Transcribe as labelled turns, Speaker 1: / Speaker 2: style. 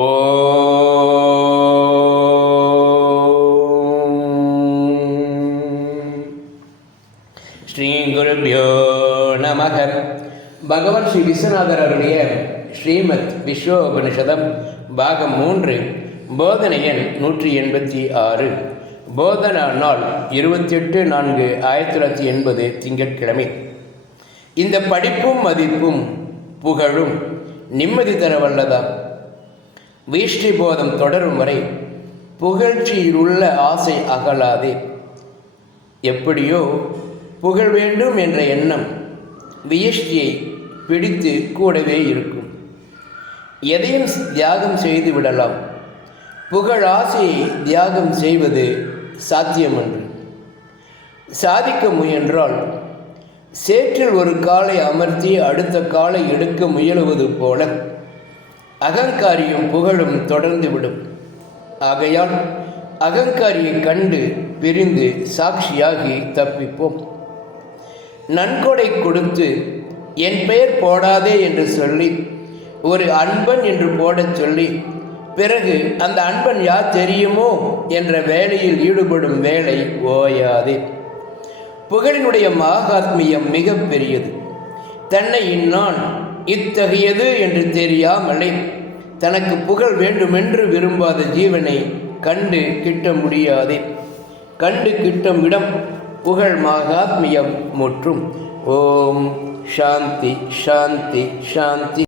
Speaker 1: ஓ ஸ்ரீ குருபியோ நமக. பகவான் ஸ்ரீ விஸ்வநாதர் அவருடைய ஸ்ரீமத் விஸ்வோபனிஷதம் பாகம் மூன்று போதனை எண் நூற்றி எண்பத்தி ஆறு. போதனா நாள் இருபத்தெட்டு நான்கு ஆயிரத்தி தொள்ளாயிரத்தி எண்பது திங்கட்கிழமை. இந்த படிப்பும் மதிப்பும் புகழும் நிம்மதி தர வல்லதா வீஷ்டி போதம் தொடரும் வரை புகழ்ச்சியில் உள்ள ஆசை அகலாதே. எப்படியோ புகழ் வேண்டும் என்ற எண்ணம் வியஷ்டியை பிடித்து கூடவே இருக்கும். எதையும் தியாகம் செய்து விடலாம் புகழ் ஆசையை தியாகம் செய்வது சாத்தியமன்று. சாதிக்க முயன்றால் சேற்றில் ஒரு காலை அமர்த்தி அடுத்த காலை எடுக்க முயலுவது போல அகங்காரியும் புகழும் தொடர்ந்து விடும். ஆகையால் அகங்காரியை கண்டு பிரிந்து சாட்சியாகி தப்பிப்போம். நன்கொடை கொடுத்து என் பெயர் போடாதே என்று சொல்லி ஒரு அன்பன் என்று போடச் சொல்லி பிறகு அந்த அன்பன் யார் தெரியுமோ என்ற வேலையில் ஈடுபடும் வேலை ஓயாதே. புகழினுடைய மகாத்மியம் மிக பெரியது. தன்னை இன்னான் இத்தகையது என்று தெரியாமலே தனக்கு புகழ் வேண்டுமென்று விரும்பாத ஜீவனை கண்டு கிட்ட முடியாதே. கண்டு கிட்டும் இடம் புகழ் மகாத்மியம் முற்றும். ஓம். சாந்தி சாந்தி சாந்தி.